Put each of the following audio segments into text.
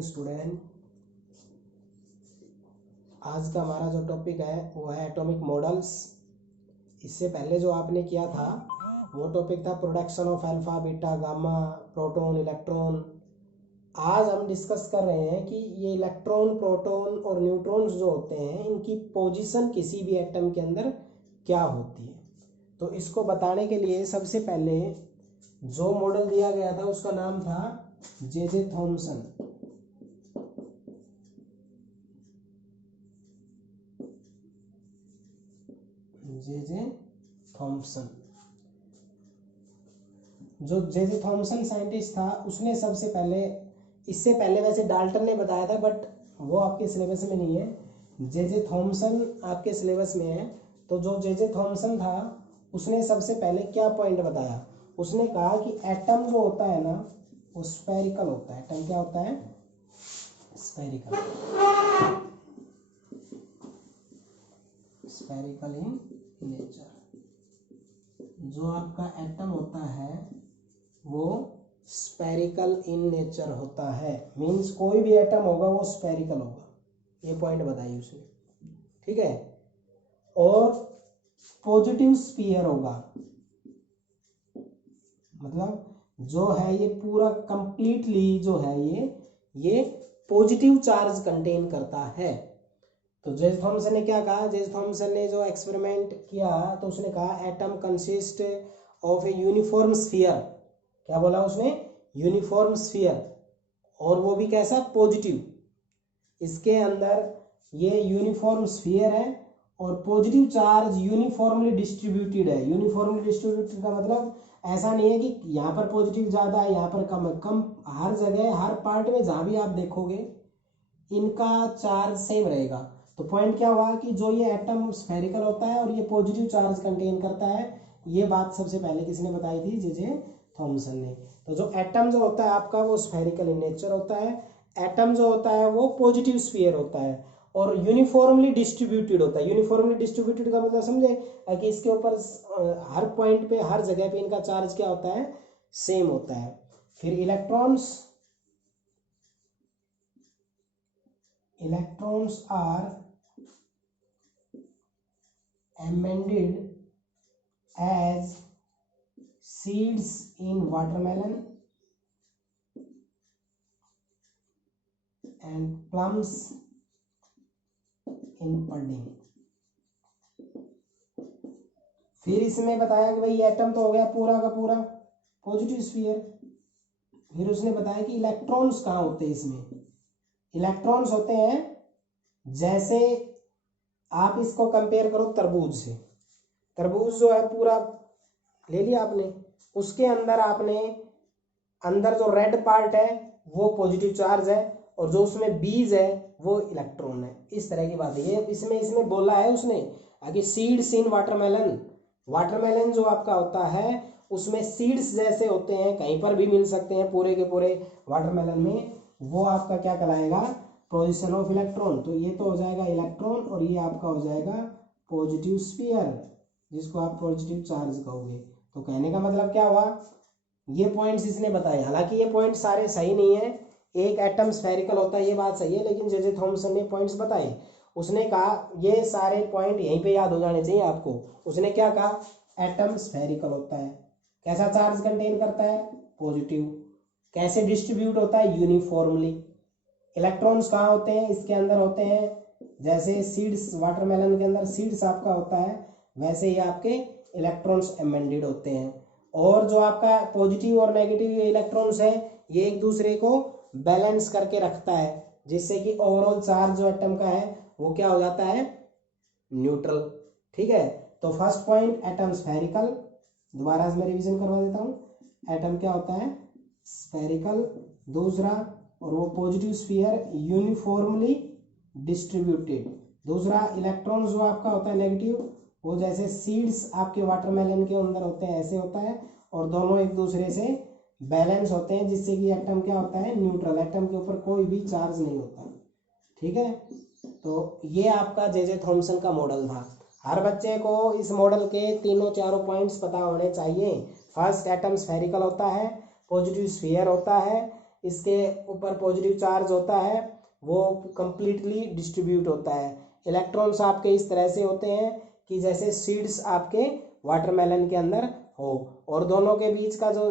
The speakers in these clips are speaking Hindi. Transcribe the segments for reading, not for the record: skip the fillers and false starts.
Morning student. आज का हमारा जो टॉपिक है वो है एटॉमिक मॉडल्स। इससे पहले जो आपने किया था वो टॉपिक था production of alpha beta gamma proton electron. आज हम डिस्कस कर रहे हैं कि ये इलेक्ट्रॉन प्रोटॉन और न्यूट्रॉन्स जो होते हैं इनकी पोजीशन किसी भी एटम के अंदर क्या होती है। तो इसको बताने के लिए सबसे पहले जो मॉडल दिया गया था उसका नाम था जे थॉमसन। जे थॉमसन, जो जे थॉमसन साइंटिस्ट था उसने सबसे पहले, इससे पहले वैसे डाल्टन ने बताया था बट वो आपके सिलेबस में नहीं है। जे थॉमसन आपके सिलेबस में है। तो जो जे थॉमसन था उसने सबसे पहले क्या पॉइंट बताया, उसने कहा कि एटम जो होता है ना वो स्फेरिकल होता है। एटम क्या होता है? स्फेरिकल। Spherical in nature. जो आपका एटम होता है वो स्फेरिकल इन नेचर होता है। मींस कोई भी एटम होगा वो स्फेरिकल होगा, ये पॉइंट बताइए उसने, ठीक है। और पॉजिटिव स्फीयर होगा, मतलब जो है ये पूरा कंप्लीटली जो है ये पॉजिटिव चार्ज कंटेन करता है। तो जे थॉमसन ने क्या कहा, जे थॉमसन ने जो एक्सपेरिमेंट किया तो उसने कहा atom consist of a uniform sphere. क्या बोला उसने? यूनिफॉर्म स्फीयर, और वो भी कैसा? पॉजिटिव। इसके अंदर ये यूनिफॉर्म स्फीयर है और पॉजिटिव चार्ज यूनिफॉर्मली डिस्ट्रीब्यूटेड है। यूनिफॉर्मली डिस्ट्रीब्यूटेड का मतलब ऐसा नहीं है कि यहाँ पर पॉजिटिव ज़्यादा है यहाँ पर कम है। कम हर जगह हर पार्ट में जहाँ भी आप देखोगे इनका चार्ज सेम रहेगा। तो पॉइंट क्या हुआ कि जो ये एटम स्फेरिकल होता है और ये पॉजिटिव चार्ज कंटेन करता है। ये बात सबसे पहले किसने बताई थी? जे थॉमसन ने। तो जो एटम जो होता है आपका वो स्फेरिकल इन नेचर होता है। एटम जो होता है वो पॉजिटिव स्फीयर होता है और यूनिफॉर्मली डिस्ट्रीब्यूटेड होता है। यूनिफॉर्मली डिस्ट्रीब्यूटेड का मतलब समझे कि इसके ऊपर हर पॉइंट पे हर जगह पे इनका चार्ज क्या होता है? सेम होता है। फिर electrons are amended as seeds in watermelon and plums in pudding। फिर इसमें बताया कि भाई एटम तो हो गया पूरा का पूरा पॉजिटिव स्फीयर। फिर उसने बताया कि इलेक्ट्रॉन्स कहाँ होते हैं इसमें। इलेक्ट्रॉन्स होते हैं, जैसे आप इसको कंपेयर करो तरबूज से। तरबूज जो है पूरा ले लिया आपने, उसके अंदर आपने अंदर जो रेड पार्ट है वो पॉजिटिव चार्ज है और जो उसमें बीज है वो इलेक्ट्रॉन है। इस तरह की बात है। ये इसमें बोला है उसने कि सीड्स इन वाटरमेलन। वाटरमेलन जो आपका होता है उसमें सीड्स जैसे होते हैं, कहीं पर भी मिल सकते हैं पूरे के पूरे वाटरमेलन में। वो आपका क्या कहलाएगा? Position of electron. तो ये तो हो जाएगा इलेक्ट्रॉन और ये आपका हो जाएगा पॉजिटिव स्फीयर, जिसको आप पॉजिटिव चार्ज कहोगे। तो कहने का मतलब क्या हुआ, ये पॉइंट्स इसने बताए। हालांकि ये पॉइंट सारे सही नहीं है, एक एटम स्फेरिकल होता है ये बात सही है, लेकिन जे थॉमसन ने पॉइंट्स बताए। उसने कहा ये सारे पॉइंट यहीं पे याद हो जाने चाहिए आपको। उसने क्या कहा? एटम स्फेरिकल होता है, कैसा चार्ज कंटेन करता है? पॉजिटिव। कैसे डिस्ट्रीब्यूट होता है? यूनिफॉर्मली। इलेक्ट्रॉन्स कहाँ होते हैं? इसके अंदर होते हैं, जैसे सीड्स वाटरमेलन के अंदर सीड्स आपका होता है वैसे ही आपके इलेक्ट्रॉन्स एमेंडेड होते हैं। और जो आपका पॉजिटिव और नेगेटिव ये इलेक्ट्रॉन्स है ये एक दूसरे को बैलेंस करके रखता है, जिससे कि ओवरऑल चार्ज जो एटम का है वो क्या हो जाता है? न्यूट्रल। ठीक है। तो फर्स्ट पॉइंट एटम स्फेरिकल, दोबारा मैं रिवीजन करवा देता हूँ। एटम क्या होता है? स्फेरिकल। दूसरा, और वो पॉजिटिव स्फीयर यूनिफॉर्मली डिस्ट्रीब्यूटेड। दूसरा, इलेक्ट्रॉन जो आपका होता है नेगेटिव, वो जैसे सीड्स आपके वाटरमेलन के अंदर होते हैं ऐसे होता है, और दोनों एक दूसरे से बैलेंस होते हैं, जिससे कि एटम क्या होता है? न्यूट्रल। एटम के ऊपर कोई भी चार्ज नहीं होता। ठीक है। तो ये आपका जे थॉमसन का मॉडल था। हर बच्चे को इस मॉडल के तीनों चारों पॉइंट्स पता होने चाहिए। फर्स्ट, एटम स्फेरिकल होता है, पॉजिटिव स्फीयर होता है, इसके ऊपर पॉजिटिव चार्ज होता है वो कंप्लीटली डिस्ट्रीब्यूट होता है। इलेक्ट्रॉन्स आपके इस तरह से होते हैं कि जैसे सीड्स आपके वाटरमेलन के अंदर हो, और दोनों के बीच का जो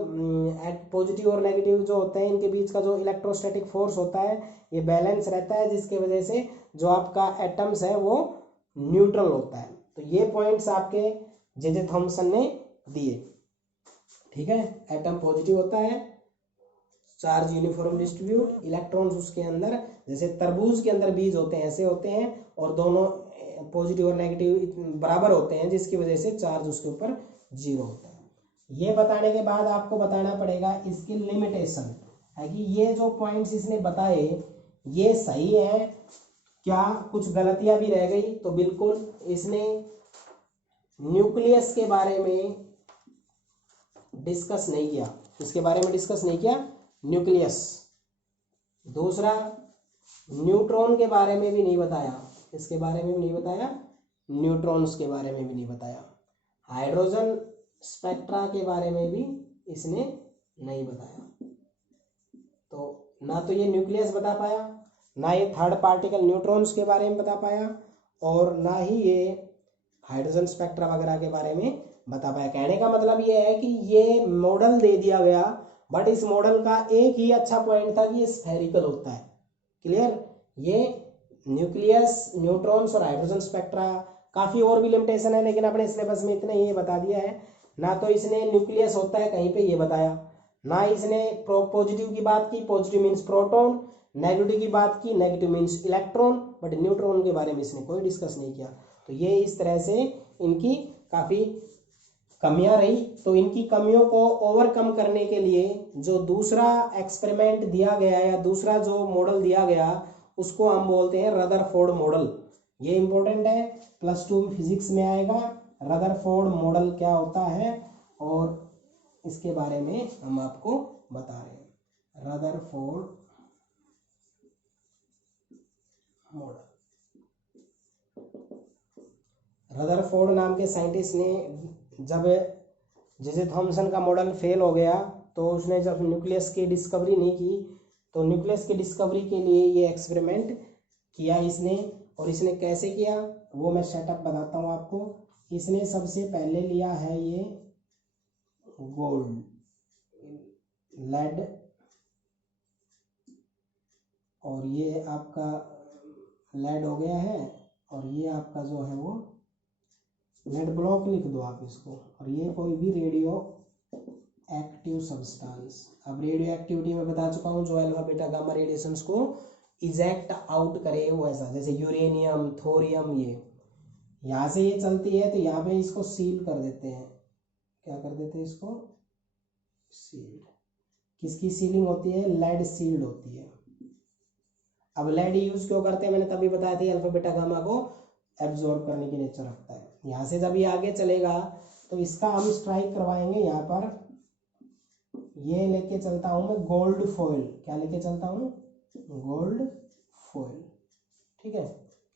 पॉजिटिव और नेगेटिव जो होते हैं इनके बीच का जो इलेक्ट्रोस्टैटिक फोर्स होता है ये बैलेंस रहता है, जिसके वजह से जो आपका एटम्स है वो न्यूट्रल होता है। तो ये पॉइंट्स आपके जे थॉमसन ने दिए, ठीक है। एटम पॉजिटिव होता है, चार्ज यूनिफॉर्म डिस्ट्रीब्यूट, इलेक्ट्रॉन्स उसके अंदर जैसे तरबूज के अंदर बीज होते हैं ऐसे होते हैं, और दोनों पॉजिटिव और नेगेटिव बराबर होते हैं, जिसकी वजह से चार्ज उसके ऊपर 0 होता है। ये बताने के बाद आपको बताना पड़ेगा इसकी लिमिटेशन है कि ये जो पॉइंट्स इसने बताए ये सही है क्या, कुछ गलतियां भी रह गई तो बिल्कुल। इसने न्यूक्लियस के बारे में डिस्कस नहीं किया, इसके बारे में डिस्कस नहीं किया न्यूक्लियस। दूसरा, न्यूट्रॉन के बारे में भी नहीं बताया, इसके बारे में भी नहीं बताया, न्यूट्रॉन्स के बारे में भी नहीं बताया, हाइड्रोजन स्पेक्ट्रा के बारे में भी इसने नहीं बताया। तो ना तो ये न्यूक्लियस बता पाया, ना ये थर्ड पार्टिकल न्यूट्रॉन्स के बारे में बता पाया, और ना ही ये हाइड्रोजन स्पेक्ट्रा वगैरह के बारे में बता पाया। कहने का मतलब ये है कि ये मॉडल दे दिया गया, बट इस मॉडल का एक ही अच्छा पॉइंट था कि ये स्फेरिकल होता है। क्लियर? ये न्यूक्लियस, न्यूट्रॉन्स और हाइड्रोजन स्पेक्ट्रा, काफ़ी और भी लिमिटेशन है, लेकिन अपने सिलेबस में इतने ही बता दिया है। ना तो इसने न्यूक्लियस होता है कहीं पे ये बताया, ना इसने पॉजिटिव की बात की, पॉजिटिव मीन्स प्रोटॉन, नेगेटिव की बात की, negative means electron, but neutron के बारे में इसने कोई डिस्कस नहीं किया। तो ये इस तरह से इनकी काफ़ी कमियां रही। तो इनकी कमियों को ओवरकम करने के लिए जो दूसरा एक्सपेरिमेंट दिया गया या दूसरा जो मॉडल दिया गया उसको हम बोलते हैं रदरफोर्ड मॉडल। ये इंपॉर्टेंट है, +2 फिजिक्स में आएगा। रदरफोर्ड मॉडल क्या होता है और इसके बारे में हम आपको बता रहे हैं। रदरफोर्ड मॉडल, रदरफोर्ड नाम के साइंटिस्ट ने जब जे थॉमसन का मॉडल फेल हो गया तो उसने जब न्यूक्लियस की डिस्कवरी नहीं की, तो न्यूक्लियस की डिस्कवरी के लिए ये एक्सपेरिमेंट किया इसने। और इसने कैसे किया वो मैं सेटअप बताता हूँ आपको। इसने सबसे पहले लिया है ये गोल्ड, लेड, और ये आपका लेड हो गया है, और ये आपका जो है वो लेड ब्लॉक लिख दो आप इसको, और ये कोई भी रेडियो एक्टिव सब्सटेंस। अब रेडियो एक्टिविटी में बता चुका हूँ, जो अल्फा बीटा गामा रेडिएशंस को इजेक्ट आउट करे वो ऐसा, जैसे यूरेनियम, थोरियम, ये यहाँ से ये चलती है तो यहाँ पे इसको सील कर देते हैं। क्या कर देते हैं इसको? सील्ड। किसकी सीलिंग होती है? लेड सील्ड होती है। अब लेड यूज क्यों करते हैं मैंने तभी बताया था, अल्फा बीटा गामा को एब्जॉर्ब करने की नेचर रखता है। यहाँ से जब ये आगे चलेगा तो इसका हम स्ट्राइक करवाएंगे यहाँ पर। ये लेके चलता हूँ मैं गोल्ड फॉइल। क्या लेके चलता हूँ? Gold foil. ठीक है,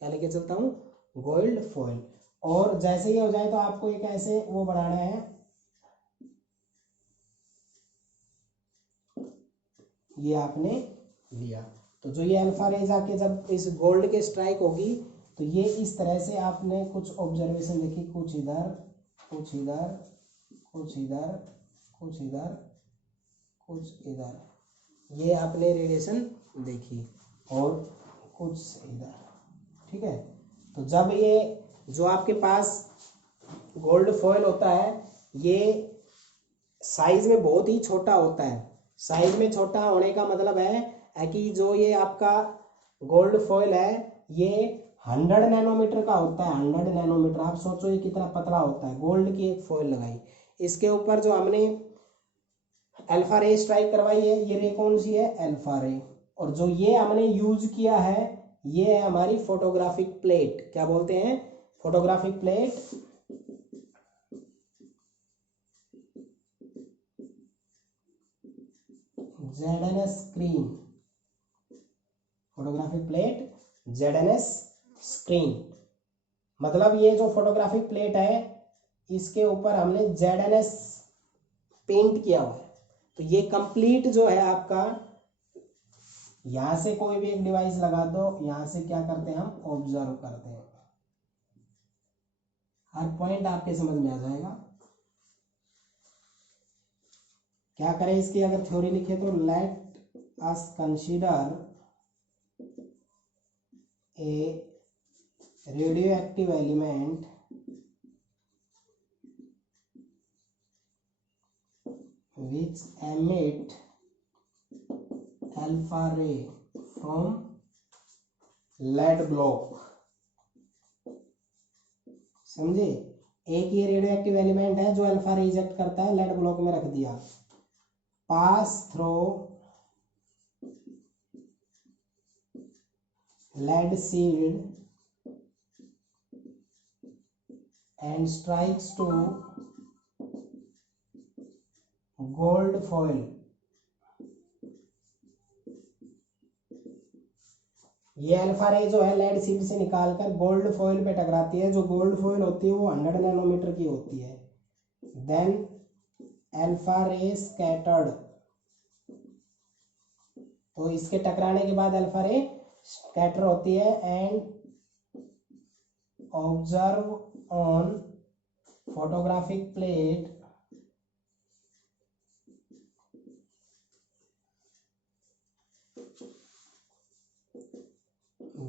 क्या लेके चलता हूँ? Gold foil. और जैसे ही हो जाए तो आपको एक ऐसे वो बढ़ाना है, ये आपने लिया। तो जो ये अल्फा रेज आके जब इस गोल्ड के स्ट्राइक होगी तो ये इस तरह से आपने कुछ ऑब्जर्वेशन देखी, कुछ इधर, कुछ इधर, कुछ इधर, कुछ इधर, कुछ इधर, ये आपने रेडिएशन देखी, और कुछ इधर। ठीक है, तो जब ये जो आपके पास गोल्ड फॉइल होता है ये साइज में बहुत ही छोटा होता है। साइज में छोटा होने का मतलब है कि जो ये आपका गोल्ड फॉइल है ये 100 नैनोमीटर का होता है। 100 नैनोमीटर, आप सोचो ये कितना पतला होता है। गोल्ड की एक फॉइल लगाई, इसके ऊपर जो हमने अल्फा रे स्ट्राइक करवाई है, ये रे कौन सी है? अल्फा रे। और जो ये हमने यूज किया है ये है हमारी फोटोग्राफिक प्लेट। क्या बोलते हैं? Photographic plate. ZNS screen, photographic plate ZNS screen. मतलब ये जो फोटोग्राफिक प्लेट है इसके ऊपर हमने ZNS पेंट किया हुआ है। तो ये कंप्लीट जो है आपका यहां से कोई भी एक डिवाइस लगा दो, यहां से क्या करते हैं हम ऑब्जर्व करते हैं। हर पॉइंट आपके समझ में आ जाएगा। क्या करें इसकी अगर थ्योरी लिखे तो, let us consider a radio active element which emit alpha ray from lead block। समझे, एक ये रेडियो एक्टिव एलिमेंट है जो अल्फा रे इजेक्ट करता है, लेड ब्लॉक में रख दिया, pass through lead shield and strikes to gold foil। ये अल्फा रे जो है लेड शील्ड से निकालकर गोल्ड फॉइल पे टकराती है। जो गोल्ड फॉइल होती है वो 100 नैनोमीटर की होती है। देन अल्फा रे स्कैटर्ड, तो इसके टकराने के बाद अल्फा रे स्कैटर होती है and observe on photographic plate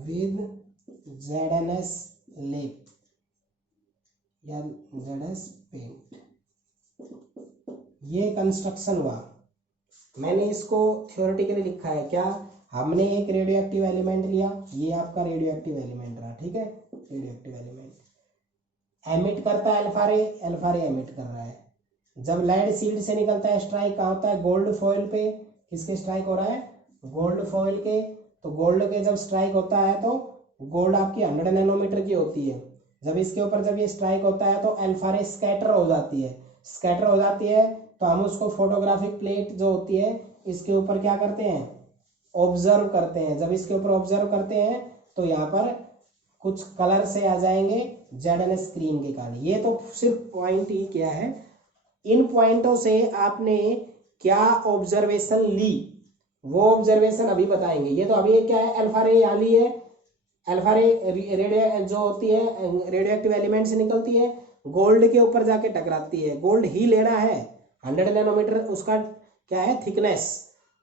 with ZNS लेप या ZS पेंट। ये कंस्ट्रक्शन हुआ। मैंने इसको थ्योरेटिकली लिखा है। क्या, हमने एक रेडियो एक्टिव एलिमेंट लिया, ये आपका रेडियो एक्टिव एलिमेंट रहा, ठीक है, रेडियो एक्टिव एलिमेंट एमिट करता है अल्फा रे एमिट कर रहा है। जब लेड शील्ड से निकलता है स्ट्राइक कहाँ होता है, गोल्ड फॉइल पे। किसके स्ट्राइक हो रहा है, गोल्ड फॉइल के। तो गोल्ड के जब स्ट्राइक होता है तो गोल्ड आपकी 100 नैनोमीटर की होती है। जब इसके ऊपर जब ये स्ट्राइक होता है तो अल्फा रे स्कैटर हो जाती है। स्कैटर हो जाती है तो हम उसको फोटोग्राफिक प्लेट जो होती है इसके ऊपर क्या करते हैं, ऑब्जर्व करते हैं। जब इसके ऊपर ऑब्जर्व करते हैं तो यहाँ पर कुछ कलर से आ जाएंगे ZNS स्क्रीन के कारण। ये तो सिर्फ पॉइंट ही क्या है, इन पॉइंटों से आपने क्या ऑब्जर्वेशन ली वो ऑब्जर्वेशन अभी बताएंगे। ये तो अभी क्या है, अल्फा रे यहाँ ली है, अल्फा रे रेडियो जो होती है रेडियो एक्टिव एलिमेंट से निकलती है, गोल्ड के ऊपर जाके टकराती है। गोल्ड ही लेना है, 100 नैनोमीटर उसका क्या है थिकनेस,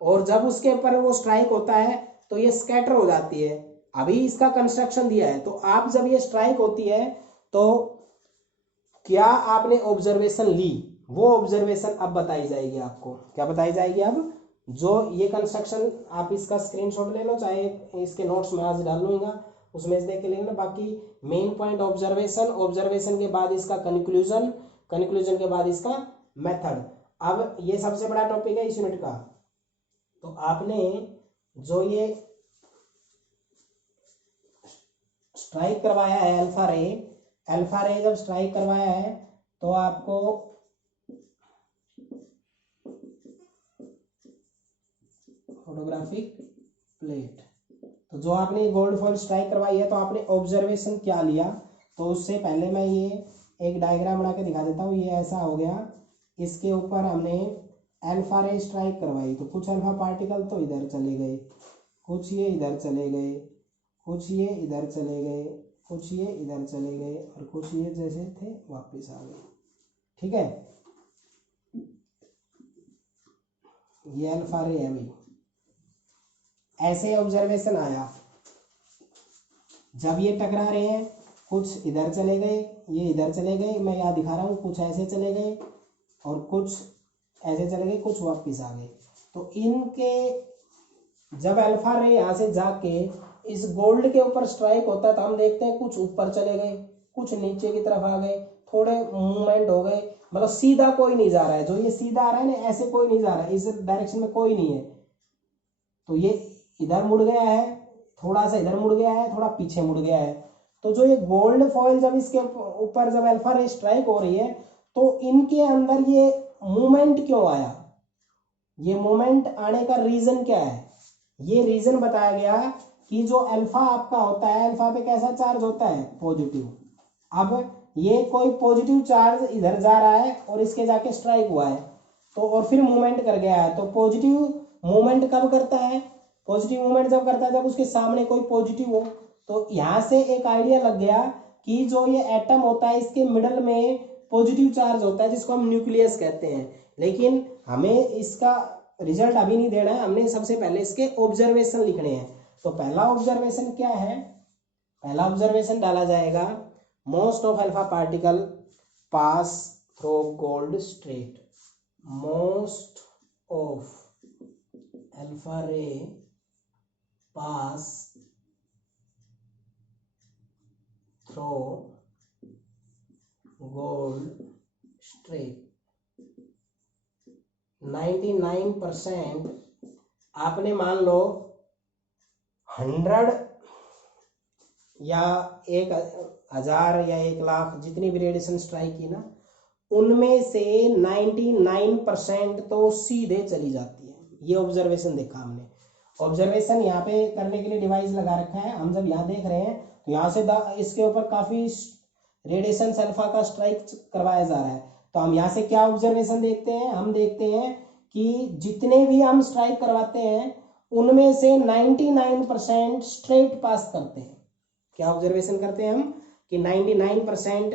और जब उसके ऊपर वो स्ट्राइक होता है तो ये स्कैटर हो जाती है। अभी इसका कंस्ट्रक्शन दिया है, तो आप जब ये स्ट्राइक होती है तो क्या आपने ऑब्जर्वेशन ली, वो ऑब्जर्वेशन अब बताई जाएगी आपको। क्या बताई जाएगी अब, जो ये कंस्ट्रक्शन आप इसका स्क्रीनशॉट ले लो, चाहे इसके नोट्स में आज डाल लूंगा, उसमें से देख के लेना। बाकी मेन पॉइंट ऑब्जर्वेशन, ऑब्जर्वेशन के बाद इसका कंक्लूजन, कंक्लूजन के बाद इसका मेथड। अब ये सबसे बड़ा टॉपिक है इस यूनिट का। तो आपने जो ये स्ट्राइक करवाया है अल्फा रे जब स्ट्राइक करवाया है तो आपको फोटोग्राफिक प्लेट, तो जो आपने गोल्ड फॉइल स्ट्राइक करवाई है तो आपने ऑब्जर्वेशन क्या लिया। तो उससे पहले मैं ये एक डायग्राम बना के दिखा देता हूँ। ये ऐसा हो गया, इसके ऊपर हमने अल्फा रे स्ट्राइक करवाई तो कुछ अल्फा पार्टिकल तो इधर चले गए, कुछ ये इधर चले गए, कुछ ये इधर चले गए, कुछ ये इधर चले गए, और कुछ ये जैसे थे वापस आ गए, ठीक है। ये अल्फा रे है भाई, ऐसे ऑब्जर्वेशन आया। जब ये टकरा रहे हैं, कुछ इधर चले गए, ये इधर चले गए, मैं यहाँ दिखा रहा हूँ, कुछ ऐसे चले गए और कुछ ऐसे चले गए, कुछ वापस आ गए। तो इनके जब अल्फा रे यहाँ से जाके इस गोल्ड के ऊपर स्ट्राइक होता है तो हम देखते हैं कुछ ऊपर चले गए, कुछ नीचे की तरफ आ गए, थोड़े मूवमेंट हो गए, मतलब सीधा कोई नहीं जा रहा है। जो ये सीधा आ रहा है ना, ऐसे कोई नहीं जा रहा है, इस डायरेक्शन में कोई नहीं है। तो ये इधर मुड़ गया है, थोड़ा सा इधर मुड़ गया है, थोड़ा पीछे मुड़ गया है। तो जो ये गोल्ड फॉइल जब इसके ऊपर जब अल्फा रे स्ट्राइक हो रही है तो इनके अंदर ये मूवमेंट क्यों आया, ये मूवमेंट आने का रीजन क्या है। ये रीजन बताया गया कि जो अल्फा आपका होता है, अल्फा पे कैसा चार्ज होता है, पॉजिटिव। अब ये कोई पॉजिटिव चार्ज इधर जा रहा है और इसके जाके स्ट्राइक हुआ है तो और फिर मूवमेंट कर गया है। तो पॉजिटिव मूवमेंट कब करता है, पॉजिटिव मूवमेंट जब करता है जब उसके सामने कोई पॉजिटिव हो। तो यहाँ से एक आइडिया लग गया कि जो ये एटम होता है इसके मिडल में पॉजिटिव चार्ज होता है जिसको हम न्यूक्लियस कहते हैं। लेकिन हमें इसका रिजल्ट अभी नहीं देना है, हमने सबसे पहले इसके ऑब्जर्वेशन लिखने हैं। तो पहला ऑब्जर्वेशन क्या है, पहला ऑब्जर्वेशन डाला जाएगा most of alpha particle pass through gold straight. Most of alpha रे पास थ्रू गोल्ड स्ट्रेट। 99% आपने मान लो 100 या 1000 या 1,00,000 जितनी भी रेडिएशन स्ट्राइक की ना, उनमें से 99% तो सीधे चली जाती है। ये ऑब्जर्वेशन देखा हमने। ऑब्जर्वेशन यहाँ पे करने के लिए डिवाइस लगा रखा है। हम जब यहाँ देख रहे हैं तो यहाँ से इसके ऊपर काफी रेडिएशन अल्फा का स्ट्राइक करवाया जा रहा है। तो हम यहाँ से क्या ऑब्जर्वेशन देखते हैं, हम देखते हैं कि जितने भी हम स्ट्राइक करवाते हैं उनमें से 99% स्ट्रेट पास करते हैं। क्या ऑब्जर्वेशन करते हैं हम कि 99%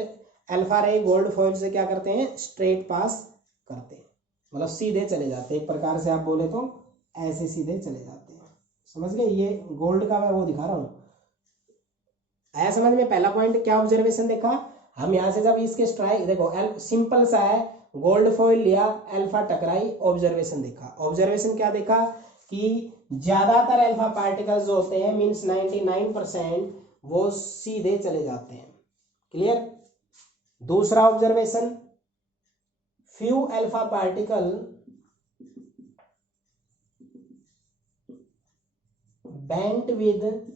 अल्फा रे गोल्ड फॉइल से क्या करते हैं, स्ट्रेट पास करते हैं, मतलब सीधे चले जाते हैं। एक प्रकार से आप बोले तो ऐसे सीधे चले जाते हैं। समझ गए, ये गोल्ड का मैं वो दिखा रहा हूं। आया समझ में? पहला पॉइंट क्या ऑब्जर्वेशन देखा हम यहाँ से, जब इसके स्ट्राइक देखो सिंपल सा है, गोल्ड फॉइल लिया, अल्फा टकराई, ऑब्जर्वेशन देखा। ऑब्जर्वेशन क्या देखा कि ज्यादातर अल्फा पार्टिकल्स जो होते हैं मींस 99% वो सीधे चले जाते हैं। क्लियर? दूसरा observation, few alpha particle bent with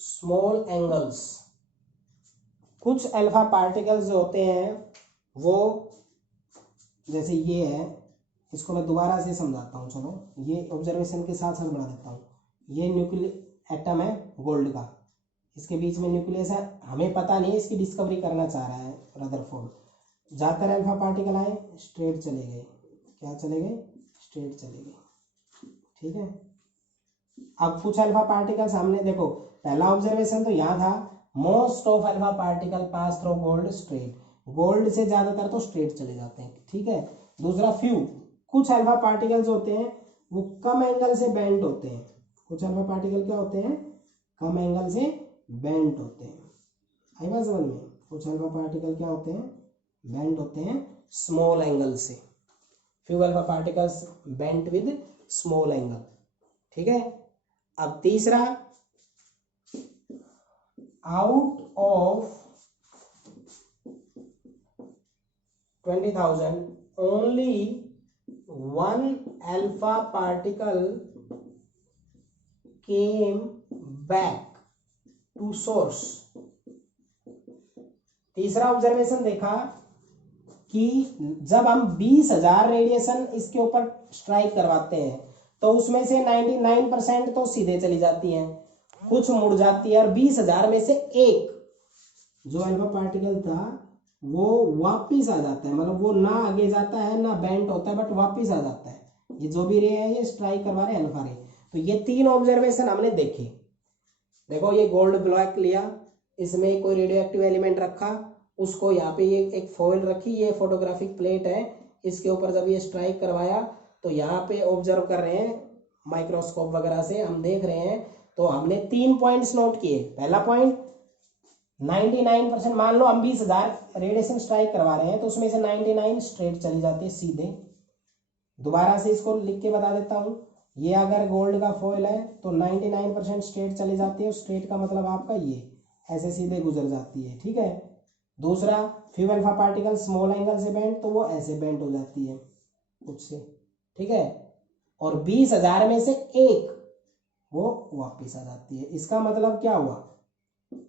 small angles. कुछ अल्फा पार्टिकल्स जो होते हैं वो, जैसे ये है, इसको मैं दोबारा से समझाता हूँ। चलो ये ऑब्जर्वेशन के साथ साथ बना देता हूँ। ये न्यूक्लियस एटम है गोल्ड का, इसके बीच में न्यूक्लियस है, हमें पता नहीं, इसकी डिस्कवरी करना चाह रहा है रदरफोर्ड। ज्यादातर अल्फा पार्टिकल आए, स्ट्रेट चले गए। क्या चले गए? स्ट्रेट चले गए। ठीक है। अब कुछ अल्फा पार्टिकल्स हमने देखो, पहला ऑब्जर्वेशन तो यहाँ था, most of alpha particle pass through gold straight. Gold से ज्यादातर तो स्ट्रेट चले जाते हैं। ठीक है। दूसरा फ्यू, कुछ अल्फा पार्टिकल्स होते हैं वो कम एंगल से बेंट होते हैं। कुछ अल्फा पार्टिकल क्या होते हैं? कम एंगल से बेंट होते हैं। आई बात समझ में? कुछ अल्फा पार्टिकल क्या होते हैं? बेंट होते हैं स्मॉल एंगल से। Few alpha particles bent with small angle. ठीक है। अब तीसरा, out of 20,000 only one alpha particle came back to source। तीसरा ऑब्जर्वेशन देखा कि जब हम 20,000 रेडिएशन इसके ऊपर स्ट्राइक करवाते हैं तो उसमें से 99% तो सीधे चली जाती हैं, कुछ मुड़ जाती है, और 20,000 में से एक जो अल्फा पार्टिकल था वो वापिस आ जाता है, मतलब वो ना आगे जाता है ना बेंट होता है, बट वापिस आ जाता है। ये जो भी रे है ये स्ट्राइक करवा रहे हैं अल्फा रे। तो ये तीन ऑब्जर्वेशन हमने देखे। देखो ये गोल्ड ब्लॉक लिया, इसमें कोई रेडियो एक्टिव एलिमेंट रखा, उसको यहाँ पे ये एक फॉइल रखी, ये फोटोग्राफिक प्लेट है, इसके ऊपर जब ये स्ट्राइक करवाया तो यहाँ पे ऑब्जर्व कर रहे हैं माइक्रोस्कोप वगैरह से, हम देख रहे हैं। तो हमने 3 पॉइंट्स नोट किए। पहला पॉइंट, 99% मान लो हम 20,000 रेडिएशन स्ट्राइक करवा रहे हैं तो उसमें से 99 स्ट्रेट चली जाती है सीधे। दोबारा से इसको लिख के बता देता हूँ, ये अगर गोल्ड का फॉइल है तो 99% स्ट्रेट चली जाती है। स्ट्रेट का मतलब आपका ये ऐसे सीधे गुजर जाती है। ठीक है। दूसरा, few alpha particle small angle से बेंट, तो वो ऐसे बेंट हो जाती है कुछ से। ठीक है। और 20,000 में से एक वो वापिस आ जाती है। इसका मतलब क्या हुआ,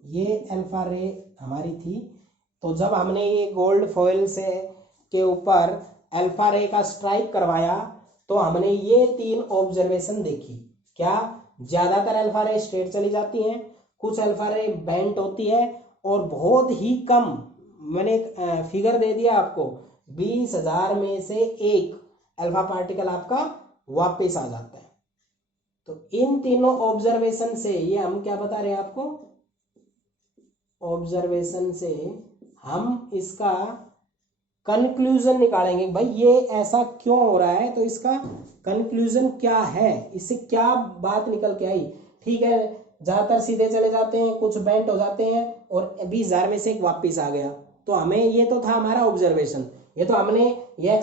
ये अल्फा रे हमारी थी, तो जब हमने ये गोल्ड फॉइल से के ऊपर अल्फा रे का स्ट्राइक करवाया तो हमने ये 3 ऑब्जर्वेशन देखी। क्या? ज्यादातर अल्फा रे स्ट्रेट चली जाती हैं, कुछ अल्फा रे बेंट होती है, और बहुत ही कम, मैंने एक फिगर दे दिया आपको, 20,000 में से एक अल्फा पार्टिकल आपका वापस आ जाता है। तो इन तीनों ऑब्जर्वेशन से ये हम क्या बता रहे हैं आपको, ऑब्जर्वेशन से हम इसका कंक्लूजन निकालेंगे, भाई ये ऐसा क्यों हो रहा है, तो इसका कंक्लूजन क्या है, इससे क्या बात निकल के आई। ठीक है, ज्यादातर सीधे चले जाते हैं, कुछ बेंट हो जाते हैं, और 20,000 में से एक वापिस आ गया। तो हमें ये तो था हमारा ऑब्जर्वेशन, ये तो हमने ये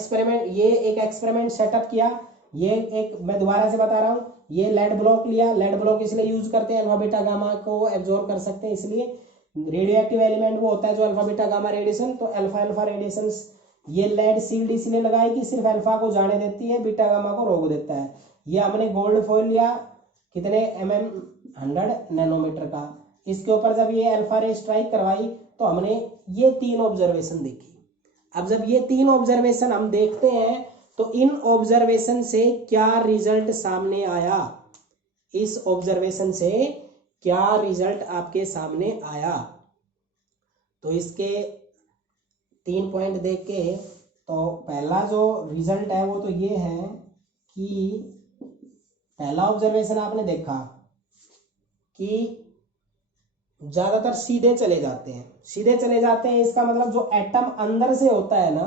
एक एक्सपेरिमेंट सेटअप किया। ये एक मैं दोबारा से बता रहा हूँ, ये लेड ब्लॉक लिया, लेड ब्लॉक इसलिए यूज करते हैं अल्फा बीटा गामा को एब्जॉर्ब कर सकते हैं, इसलिए रेडियो एक्टिव एलिमेंट वो होता है जो अल्फा बीटा गामा रेडिएशन, तो अल्फा अल्फा रेडिएशन। ये लेड सील्ड इसलिए लगाई कि सिर्फ अल्फा को जाने देती है, बीटा गामा को रोक देता है। ये हमने गोल्ड फॉइल लिया, कितने mm 100 नैनोमीटर का, इसके ऊपर जब ये अल्फा रे स्ट्राइक करवाई तो हमने ये 3 ऑब्जर्वेशन देखी। अब जब ये 3 ऑब्जर्वेशन हम देखते हैं तो इन ऑब्जर्वेशन से क्या रिजल्ट सामने आया, इस ऑब्जर्वेशन से क्या रिजल्ट आपके सामने आया। तो इसके 3 पॉइंट देख के, तो पहला जो रिजल्ट है वो तो ये है कि पहला ऑब्जर्वेशन आपने देखा कि ज्यादातर सीधे चले जाते हैं, सीधे चले जाते हैं, इसका मतलब जो एटम अंदर से होता है ना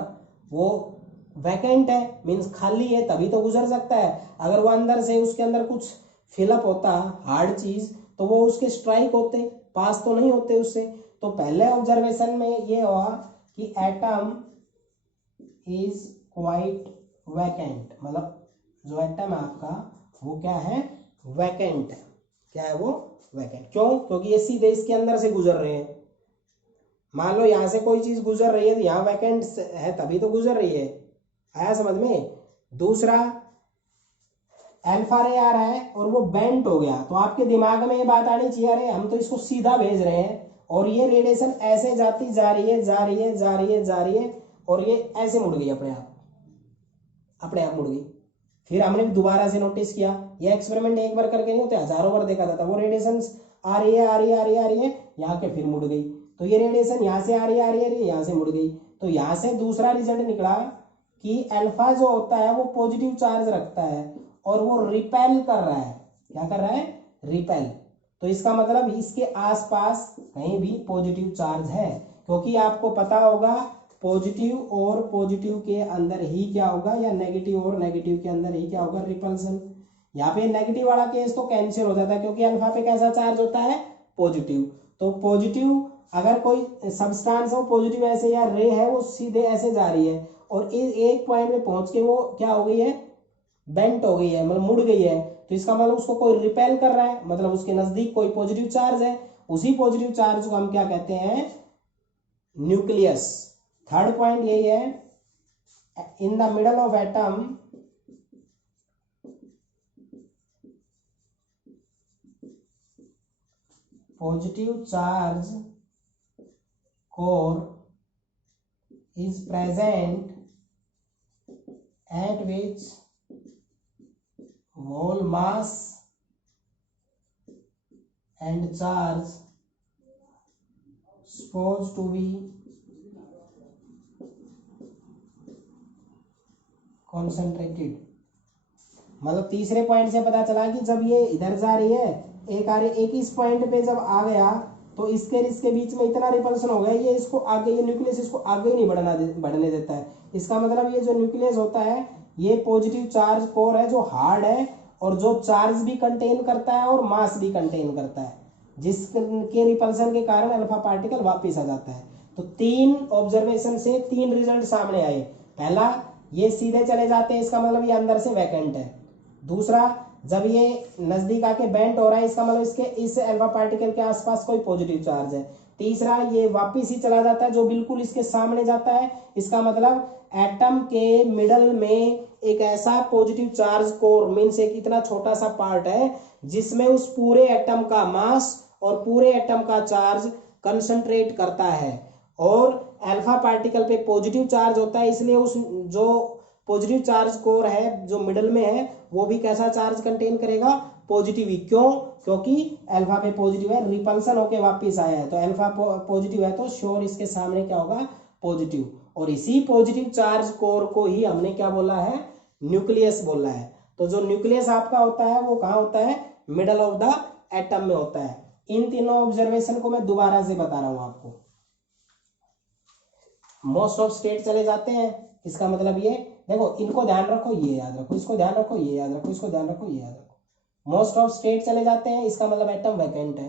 वो वैकेंट है, मीन्स खाली है, तभी तो गुजर सकता है। अगर वो अंदर से उसके अंदर कुछ फिलअप होता हार्ड चीज तो वो उसके स्ट्राइक होते, पास तो नहीं होते उससे। तो पहले ऑब्जर्वेशन में ये हुआ कि एटम इज क्वाइट वैकेंट, मतलब जो एटम है आपका वो क्या है, वैकेंट है। क्या है वो, वैकेंट। क्यों, क्योंकि ये सीधे इसके अंदर से गुजर रहे हैं। मान लो यहां से कोई चीज गुजर रही है तो यहाँ वैकेंट है तभी तो गुजर रही है, आया समझ में। दूसरा, अल्फा रे आ रहा है और वो बेंट हो गया, तो आपके दिमाग में ये बात आनी चाहिए, अरे हम तो इसको सीधा भेज रहे हैं और ये रेडिएशन ऐसे जाती जा रही है, जा रही है, जा रही है, जा रही है, और ये ऐसे मुड़ गई, अपने आप मुड़ गई। फिर हमने दोबारा से नोटिस किया, ये एक्सपेरिमेंट एक बार करके नहीं होते, हजारों बार देखा जाता, वो रेडिएशन आ रही है, आ रही है, आ रही है, आ रही है, यहाँ के फिर मुड़ गई। तो ये रेडिएशन यहाँ से आ रही है, आ रही है, यहाँ से मुड़ गई। तो यहाँ से दूसरा रिजल्ट निकला कि अल्फा जो होता है वो पॉजिटिव चार्ज रखता है और वो रिपेल कर रहा है। क्या कर रहा है, रिपेल। तो इसका मतलब इसके आसपास कहीं भी पॉजिटिव चार्ज है, क्योंकि आपको पता होगा पॉजिटिव और पॉजिटिव के अंदर ही क्या होगा, या नेगेटिव और नेगेटिव के अंदर ही क्या होगा, रिपल्सन। यहाँ पे नेगेटिव वाला केस तो कैंसिल हो जाता है क्योंकि अल्फा पे कैसा चार्ज होता है, पॉजिटिव। तो पॉजिटिव अगर कोई सब्सटेंस हो, पॉजिटिव ऐसे या रे है वो सीधे ऐसे जा रही है और एक पॉइंट में पहुंच के वो क्या हो गई है, बेंट हो गई है, मतलब मुड़ गई है। तो इसका मतलब उसको कोई रिपेल कर रहा है, मतलब उसके नजदीक कोई पॉजिटिव चार्ज है। उसी पॉजिटिव चार्ज को हम क्या कहते हैं, न्यूक्लियस। थर्ड पॉइंट यही है, इन the middle of atom positive charge core is present at which whole mass and charge supposed to be concentrated। मतलब तीसरे पॉइंट से पता चला कि जब ये इधर जा रही है, एक इस पॉइंट पे जब आ गया तो इसके बीच में इतना रिपल्सन हो गया, ये इसको आगे, ये न्यूक्लियस इसको आगे ही नहीं बढ़ने देता है। इसका मतलब ये जो न्यूक्लियस होता है ये पॉजिटिव चार्ज कोर है जो हार्ड है और जो चार्ज भी कंटेन करता है और मास भी कंटेन करता है, जिसके रिपल्सन के कारण अल्फा पार्टिकल वापस आ जाता है। तो 3 ऑब्जर्वेशन से 3 रिजल्ट सामने आए। पहला, ये सीधे चले जाते हैं, इसका मतलब ये अंदर से वैकेंट है। दूसरा, जब ये नजदीक आके बेंट हो रहा है, इसका मतलब इसके इस अल्फा पार्टिकल के आसपास कोई पॉजिटिव चार्ज है। तीसरा, ये वापस ही चला जाता है जो बिल्कुल इसके सामने जाता है, इसका मतलब एटम के मिडल में एक ऐसा पॉजिटिव चार्ज कोर, मीन्स एक इतना छोटा सा पार्ट है जिसमें उस पूरे एटम का मास और पूरे एटम का चार्ज कंसंट्रेट करता है। और अल्फा पार्टिकल पे पॉजिटिव चार्ज होता है, इसलिए उस जो पॉजिटिव चार्ज कोर है जो मिडल में है वो भी कैसा चार्ज कंटेन करेगा, पॉजिटिव ही। क्यों, क्योंकि अल्फा पे पॉजिटिव है, रिपल्सन होके वापस आया है, तो अल्फा पॉजिटिव है तो श्योर इसके सामने क्या होगा, पॉजिटिव। और इसी पॉजिटिव चार्ज कोर को ही हमने क्या बोला है, न्यूक्लियस बोल रहा है। तो जो न्यूक्लियस आपका होता है वो कहाँ होता है, मिडल ऑफ द एटम में होता है। इन तीनों ऑब्जर्वेशन को मैं दोबारा से बता रहा हूं आपको। मोस्ट ऑफ स्टेट चले जाते हैं, इसका मतलब ये देखो, इनको ध्यान रखो, ये याद रखो, इसको ध्यान रखो, ये याद रखो, इसको ध्यान रखो, ये याद रखो। मोस्ट ऑफ स्टेट चले जाते हैं, इसका मतलब एटम वैकेंट है।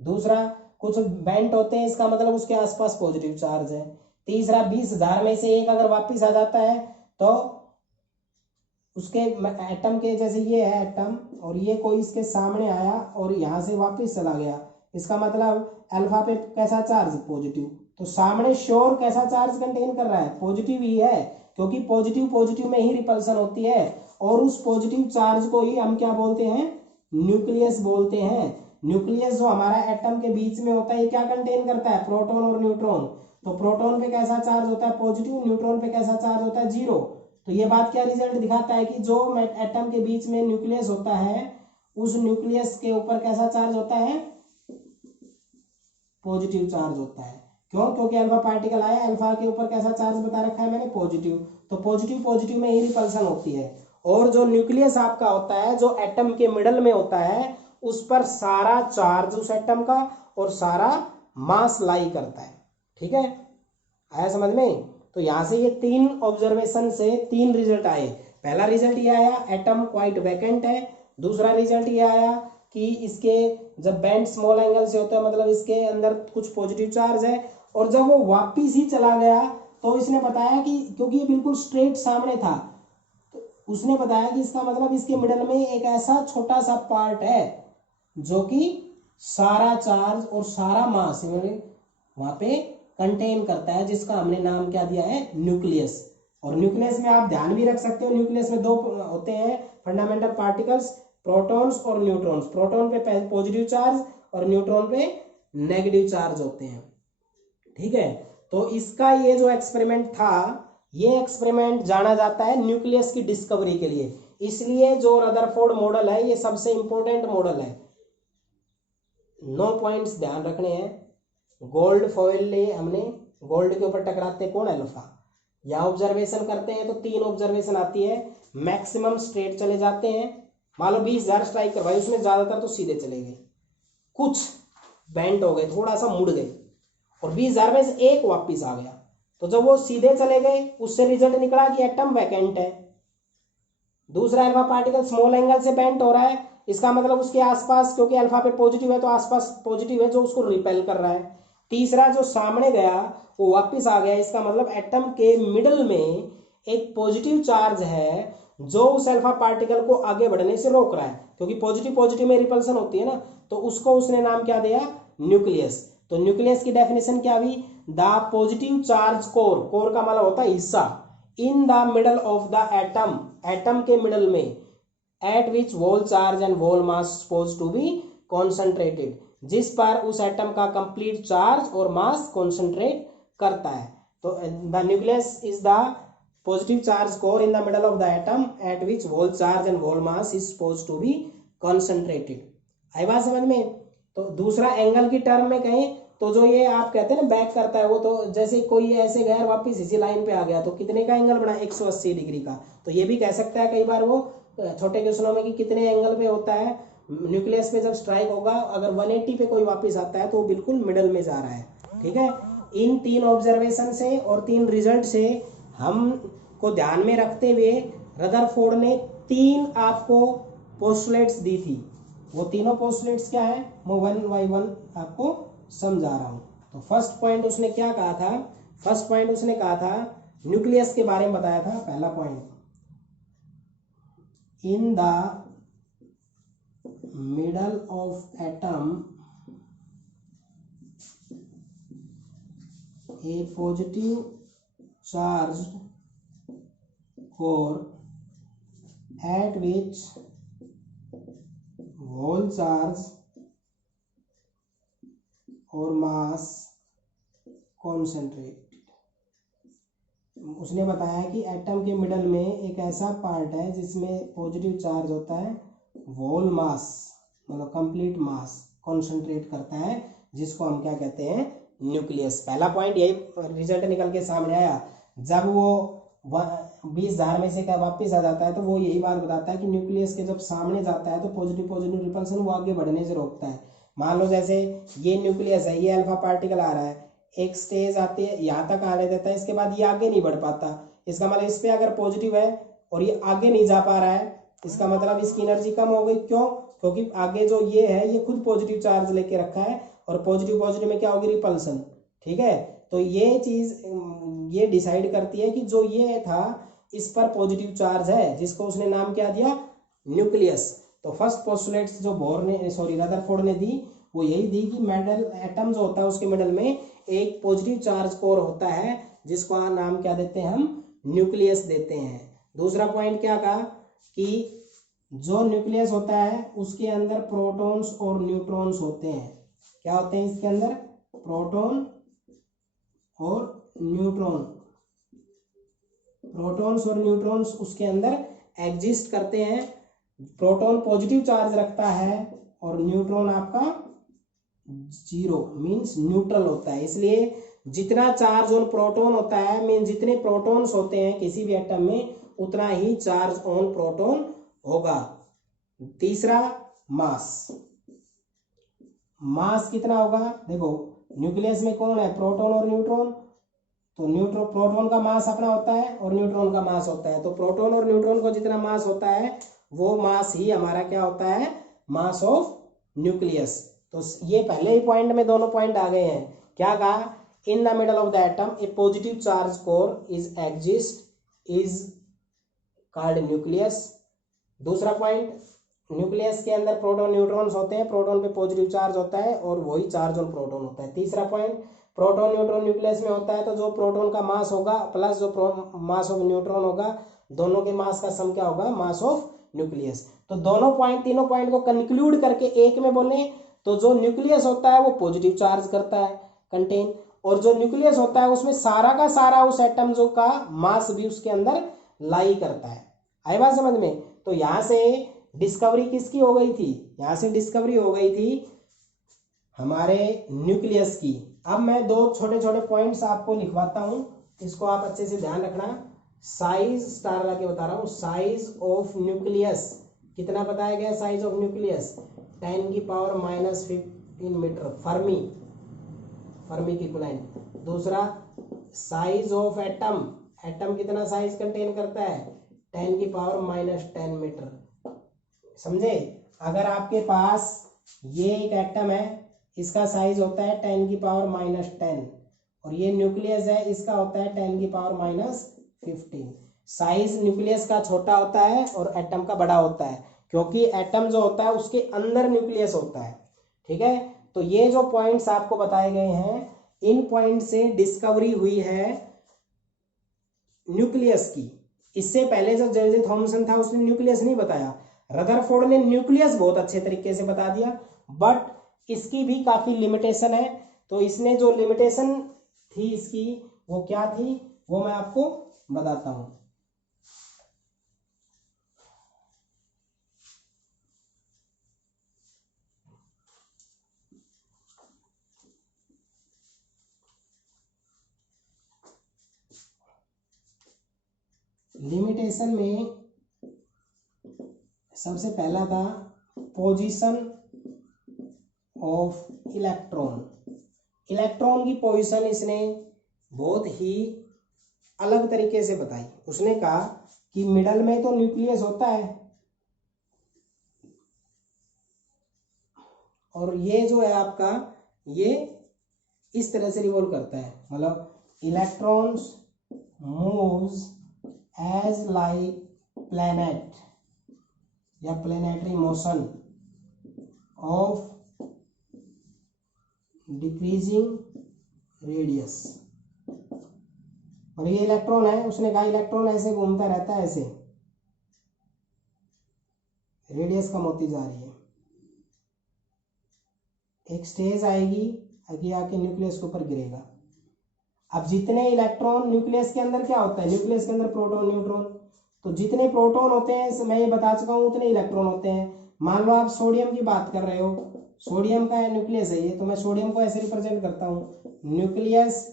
दूसरा, कुछ बेंट होते हैं, इसका मतलब उसके आसपास पॉजिटिव चार्ज है। तीसरा, 20,000 में से एक अगर वापिस आ जाता है तो उसके एटम के, जैसे ये है एटम और ये कोई इसके सामने आया और यहां से वापस चला गया, इसका मतलब अल्फा पे कैसा चार्ज, पॉजिटिव। तो सामने श्योर कैसा चार्ज कंटेन कर रहा है, पॉजिटिव ही है, क्योंकि पॉजिटिव पॉजिटिव में ही रिपल्सन होती है। और उस पॉजिटिव चार्ज को ही हम क्या बोलते हैं, न्यूक्लियस बोलते हैं। न्यूक्लियस जो हमारा एटम के बीच में होता है, ये क्या कंटेन करता है, प्रोटॉन और न्यूट्रॉन। तो प्रोटॉन पे कैसा चार्ज होता है, पॉजिटिव, न्यूट्रॉन पे कैसा चार्ज होता है, 0। तो ये बात क्या रिजल्ट दिखाता है कि जो एटम के बीच में न्यूक्लियस होता है, उस न्यूक्लियस के ऊपर कैसा चार्ज होता है, पॉजिटिव चार्ज होता है। क्यों, क्योंकि अल्फा पार्टिकल आया, अल्फा के ऊपर कैसा चार्ज बता रखा है मैंने, पॉजिटिव। तो पॉजिटिव पॉजिटिव में ही रिपल्सन होती है। और जो न्यूक्लियस आपका होता है, जो एटम के मिडल में होता है, उस पर सारा चार्ज उस एटम का और सारा मास लाई करता है। ठीक है, आया समझ में। तो यहां से ये 3 ऑब्जर्वेशन से 3 रिजल्ट आए। पहला रिजल्ट ये आया, एटम क्वाइट वैकेंट है। दूसरा रिजल्ट ये आया कि इसके जब बैंड स्मॉल एंगल से होता है, मतलब इसके अंदर कुछ पॉजिटिव चार्ज है। और जब वो वापिस ही चला गया तो इसने बताया कि, क्योंकि ये बिल्कुल स्ट्रेट सामने था, तो उसने बताया कि इसका मतलब इसके मिडल में एक ऐसा छोटा सा पार्ट है जो कि सारा चार्ज और सारा मास वहां पे कंटेन करता है, जिसका हमने नाम क्या दिया है, न्यूक्लियस। और न्यूक्लियस में आप ध्यान भी रख सकते हो, न्यूक्लियस में 2 होते हैं फंडामेंटल पार्टिकल्स, प्रोटॉन्स और न्यूट्रॉन्स। प्रोटॉन पे पॉजिटिव चार्ज और न्यूट्रॉन पे नेगेटिव चार्ज होते हैं। ठीक है, तो इसका ये जो एक्सपेरिमेंट था, ये एक्सपेरिमेंट जाना जाता है न्यूक्लियस की डिस्कवरी के लिए। इसलिए जो रदरफोर्ड मॉडल है, ये सबसे इंपॉर्टेंट मॉडल है। 9 पॉइंट्स ध्यान रखने हैं। गोल्ड फॉइल ले हमने, गोल्ड के ऊपर टकराते कौन, अल्फा। या ऑब्जर्वेशन करते हैं तो 3 ऑब्जर्वेशन आती है। मैक्सिमम स्ट्रेट चले जाते हैं, मान लो 20,000 स्ट्राइक करवाई, उसमें ज्यादातर तो सीधे चले गए, कुछ बेंट हो गए, थोड़ा सा मुड़ गए, और 20,000 में से एक वापिस आ गया। तो जब वो सीधे चले गए, उससे रिजल्ट निकला कि एटम वैकेंट है। दूसरा, अल्फा पार्टिकल स्मॉल एंगल से बेंट हो रहा है, इसका मतलब उसके आसपास, क्योंकि अल्फा पे पॉजिटिव है तो आसपास पॉजिटिव है जो उसको रिपेल कर रहा है। तीसरा, जो सामने गया वो वापस आ गया, इसका मतलब एटम के मिडल में एक पॉजिटिव चार्ज है जो उस अल्फा पार्टिकल को आगे बढ़ने से रोक रहा है, क्योंकि पॉजिटिव पॉजिटिव में रिपल्सन होती है ना। तो उसको उसने नाम क्या दिया, न्यूक्लियस। तो न्यूक्लियस की डेफिनेशन क्या हुई, the positive charge core, core का मतलब होता है हिस्सा, in the middle of the atom, atom के मिडल में, at which whole charge and whole mass suppose to be concentrated, जिस पर उस एटम का कंप्लीट चार्ज और मास कॉन्सेंट्रेट करता है। तो the nucleus is the positive charge core in the middle of the atom at which whole charge and whole mass is suppose to be concentrated. आई बात समझ में। तो दूसरा, एंगल की टर्म में कहें तो जो ये आप कहते हैं ना बैक करता है, वो तो जैसे कोई ऐसे गया वापिस इसी लाइन पे आ गया, तो कितने का एंगल बना, 180 डिग्री का। तो ये भी कह सकता है कई बार वो छोटे क्वेश्चनों में कि कितने एंगल पे होता है, न्यूक्लियस पे जब स्ट्राइक होगा, अगर 180 पे कोई वापस आता है तो वो बिल्कुल मिडल में जा रहा है। ठीक है, इन 3 ऑब्जर्वेशन से और 3 रिजल्ट से हम को ध्यान में रखते हुए रदरफोर्ड ने 3 आपको पोस्टुलेट्स दी थी। वो तीनों पोस्टुलेट्स क्या है, मैं 1 बाय 1 आपको समझा रहा हूं। तो फर्स्ट पॉइंट उसने क्या कहा था, फर्स्ट पॉइंट उसने कहा था न्यूक्लियस के बारे में बताया था। पहला point, in the middle of atom a positive charged core at which whole charge or mass concentrated। उसने बताया कि एटम के मिडल में एक ऐसा पार्ट है जिसमें पॉजिटिव चार्ज होता है, वोल मास मतलब कंप्लीट मास कॉन्सेंट्रेट करता है, जिसको हम क्या कहते हैं, न्यूक्लियस। पहला पॉइंट यही रिजल्ट निकल के सामने आया। जब वो 20,000 में से क्या वापस आ जाता है, तो वो यही बात बताता है कि न्यूक्लियस के जब सामने जाता है तो पॉजिटिव पॉजिटिव रिपल्सन वो आगे बढ़ने से रोकता है। मान लो जैसे ये न्यूक्लियस है, ये अल्फा पार्टिकल आ रहा है, एक स्टेज आती है यहाँ तक आने देता है, इसके बाद ये आगे नहीं बढ़ पाता। इसका मतलब इस पे अगर पॉजिटिव है और ये आगे नहीं जा पा रहा है, इसका मतलब इसकी एनर्जी कम हो गई। क्यों? क्योंकि आगे जो ये है ये खुद पॉजिटिव चार्ज लेके रखा है और पॉजिटिव पॉजिटिव में क्या होगी? रिपल्सन। ठीक है, तो ये चीज ये डिसाइड करती है कि जो ये था इस पर पॉजिटिव चार्ज है, जिसको उसने नाम क्या दिया? न्यूक्लियस। तो फर्स्ट पोस्टुलेट जो बोर ने रदरफोर्ड ने दी वो यही दी कि मेटल एटम जो होता है उसके मिडल में एक पॉजिटिव चार्ज कोर होता है, जिसको नाम क्या देते हैं? हम न्यूक्लियस देते हैं। दूसरा पॉइंट क्या कहा कि जो न्यूक्लियस होता है उसके अंदर प्रोटॉन्स और न्यूट्रॉन्स होते हैं। क्या होते हैं इसके अंदर? प्रोटॉन और न्यूट्रॉन। प्रोटॉन्स और न्यूट्रॉन्स उसके अंदर एग्जिस्ट करते हैं। प्रोटॉन पॉजिटिव चार्ज रखता है और न्यूट्रॉन आपका जीरो मींस न्यूट्रल होता है। इसलिए जितना चार्ज ऑन प्रोटॉन होता है मीन जितने प्रोटॉन्स होते हैं किसी भी एटम में उतना ही चार्ज ऑन प्रोटॉन होगा। तीसरा मास। मास कितना होगा? देखो न्यूक्लियस में कौन है? प्रोटॉन और न्यूट्रॉन। तो प्रोटॉन का मास अपना होता है और न्यूट्रॉन का मास होता है। तो प्रोटॉन और न्यूट्रॉन को जितना मास होता है वो मास ही हमारा क्या होता है? Mass of nucleus. तो ये पहले ही पॉइंट में दोनों पॉइंट आ गए हैं। क्या कहा? इन the middle of the atom A positive charge core is exist is called nucleus. दूसरा पॉइंट, न्यूक्लियस के अंदर प्रोटॉन न्यूट्रॉन्स होते हैं, प्रोटॉन पे पॉजिटिव चार्ज होता है और वही चार्ज ऑन प्रोटॉन होता है। तीसरा पॉइंट, प्रोटॉन न्यूट्रॉन न्यूक्लियस में होता है तो जो प्रोटॉन का मास होगा प्लस जो मास ऑफ न्यूट्रॉन होगा दोनों के मास का सम क्या होगा? Mass of nucleus. तो दोनों पॉइंट तीनों पॉइंट को कंक्लूड करके एक में बोले तो जो न्यूक्लियस होता है वो पॉजिटिव चार्ज करता है कंटेन, और जो न्यूक्लियस होता है उसमें सारा का सारा उस एटम जो का मास भी उसके अंदर लाई करता है। आई बात समझ में? तो यहां से डिस्कवरी किसकी हो गई थी? यहां से डिस्कवरी हो गई थी हमारे न्यूक्लियस की। अब मैं दो छोटे छोटे पॉइंट्स आपको लिखवाता हूं, इसको आप अच्छे से ध्यान रखना। साइज स्टार लगा के बता रहा हूं। साइज ऑफ न्यूक्लियस कितना बताया गया? Size of nucleus 10⁻⁻15 metre, fermi की इक्विवेलेंट। दूसरा साइज ऑफ एटम, एटम कितना साइज कंटेन करता है? 10⁻10 मीटर। समझे? अगर आपके पास ये एक एटम है इसका साइज होता है 10⁻10 और ये न्यूक्लियस है इसका होता है 10⁻15। साइज न्यूक्लियस का छोटा होता है और एटम का बड़ा होता है क्योंकि एटम जो होता है उसके अंदर न्यूक्लियस होता है। ठीक है, तो ये जो पॉइंट्स आपको बताए गए हैं इन पॉइंट से डिस्कवरी हुई है न्यूक्लियस की। इससे पहले जो जे थॉमसन था उसने न्यूक्लियस नहीं बताया। रदरफोर्ड ने न्यूक्लियस बहुत अच्छे तरीके से बता दिया, बट इसकी भी काफी लिमिटेशन है। तो इसने जो लिमिटेशन थी इसकी वो क्या थी वो मैं आपको बताता हूं। लिमिटेशन में सबसे पहला था पोजीशन ऑफ इलेक्ट्रॉन। इलेक्ट्रॉन की पोजीशन इसने बहुत ही अलग तरीके से बताई। उसने कहा कि मिडल में तो न्यूक्लियस होता है और ये जो है आपका ये इस तरह से रिवॉल्व करता है, मतलब electrons moves as like planet या planetary motion of decreasing radius. और ये इलेक्ट्रॉन है, उसने कहा इलेक्ट्रॉन ऐसे घूमता रहता है, ऐसे रेडियस कम होती जा रही है। एक स्टेज आएगी आगे आके न्यूक्लियस के ऊपर गिरेगा। अब जितने इलेक्ट्रॉन न्यूक्लियस के अंदर क्या होता है? न्यूक्लियस के अंदर प्रोटॉन न्यूट्रॉन, तो जितने प्रोटॉन होते हैं मैं ये बता चुका हूं उतने इलेक्ट्रॉन होते हैं। मान लो आप सोडियम की बात कर रहे हो, सोडियम का न्यूक्लियस है ये, तो मैं सोडियम को ऐसे रिप्रेजेंट करता हूं न्यूक्लियस,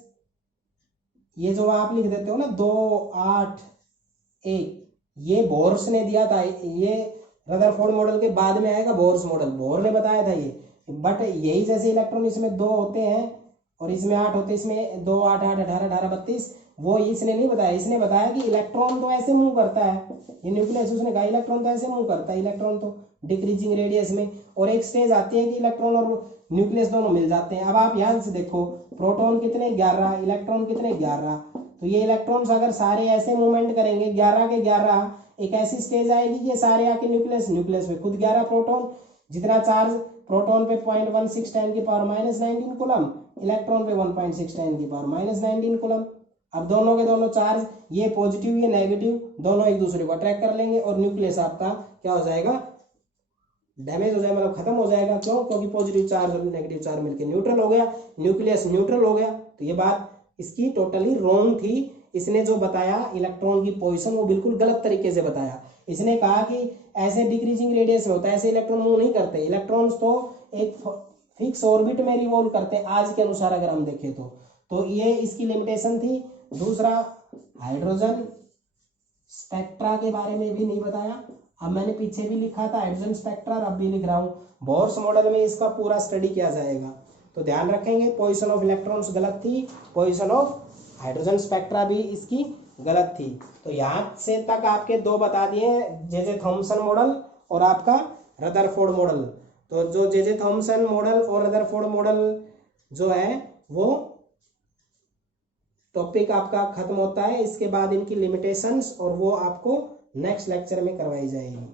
ये जो आप लिख देते हो ना 2 8 एक ये बोर्स ने दिया था, ये रदरफोर्ड मॉडल के बाद में आएगा बोर्स मॉडल, बोर ने बताया था ये। बट यही जैसे इलेक्ट्रॉन इसमें 2 होते हैं और इसमें 8 होते हैं, इसमें 2 8 8 18 18 32, वो इसने नहीं बताया। इसने बताया कि इलेक्ट्रॉन तो ऐसे मूव करता है, ये न्यूक्लियस, उसने कहा इलेक्ट्रॉन तो ऐसे मूव करता है, इलेक्ट्रॉन तो डिक्रीजिंग रेडियस में, और एक स्टेज आती है कि इलेक्ट्रॉन और न्यूक्लियस दोनों मिल जाते हैं। अब आप ध्यान से देखो, प्रोटॉन कितने 11, इलेक्ट्रॉन कितने 11, तो ये इलेक्ट्रॉन्स अगर सारे ऐसे मूवमेंट करेंगे 11 के 11, एक ऐसी स्टेज आएगी कि ये सारे आके न्यूक्लियस में खुद 11 प्रोटॉन, जितना चार्ज प्रोटॉन पे 0.16 10 की पावर -19 कूलम, इलेक्ट्रॉन पे 1.6 10 की पावर -19 कूलम। अब दोनों के दोनों चार्ज, ये पॉजिटिव ये नेगेटिव, दोनों एक दूसरे को अट्रैक्ट कर लेंगे और न्यूक्लियस आपका क्या हो जाएगा, डैमेज हो जाएगा, मतलब खत्म हो जाएगा। क्यों? क्योंकि पॉजिटिव चार्ज और नेगेटिव चार्ज मिलकर न्यूट्रल हो गया, न्यूक्लियस न्यूट्रल हो गया। तो ये बात इसकी टोटली रॉन्ग थी। इसने जो बताया इलेक्ट्रॉन की पोजीशन, वो बिल्कुल गलत तरीके से बताया। इसने कहा कि ऐसे डिक्रीजिंग रेडियस में होता है, ऐसे इलेक्ट्रॉन मूव नहीं करते, इलेक्ट्रॉन्स तो एक फिक्स ऑर्बिट में रिवॉल्व करते हैं आज के अनुसार अगर हम देखें तो ये इसकी लिमिटेशन थी। दूसरा, हाइड्रोजन स्पेक्ट्रा के बारे में भी नहीं बताया। अब मैंने पीछे भी लिखा था हाइड्रोजन स्पेक्ट्रा, अब भी लिख रहा हूं, बोर्स मॉडल में इसका पूरा स्टडी किया जाएगा। तो ध्यान रखेंगे, पोजीशन ऑफ इलेक्ट्रॉन्स गलत थी, पोजीशन ऑफ हाइड्रोजन स्पेक्ट्रा भी इसकी गलत थी। तो यहाँ से तक आपके 2 बता दिए, जे थॉमसन मॉडल और आपका रदरफोर्ड मॉडल। तो जो जे थॉमसन मॉडल और रदरफोर्ड मॉडल जो है वो टॉपिक आपका खत्म होता है। इसके बाद इनकी लिमिटेशंस और वो आपको नेक्स्ट लेक्चर में करवाई जाएगी।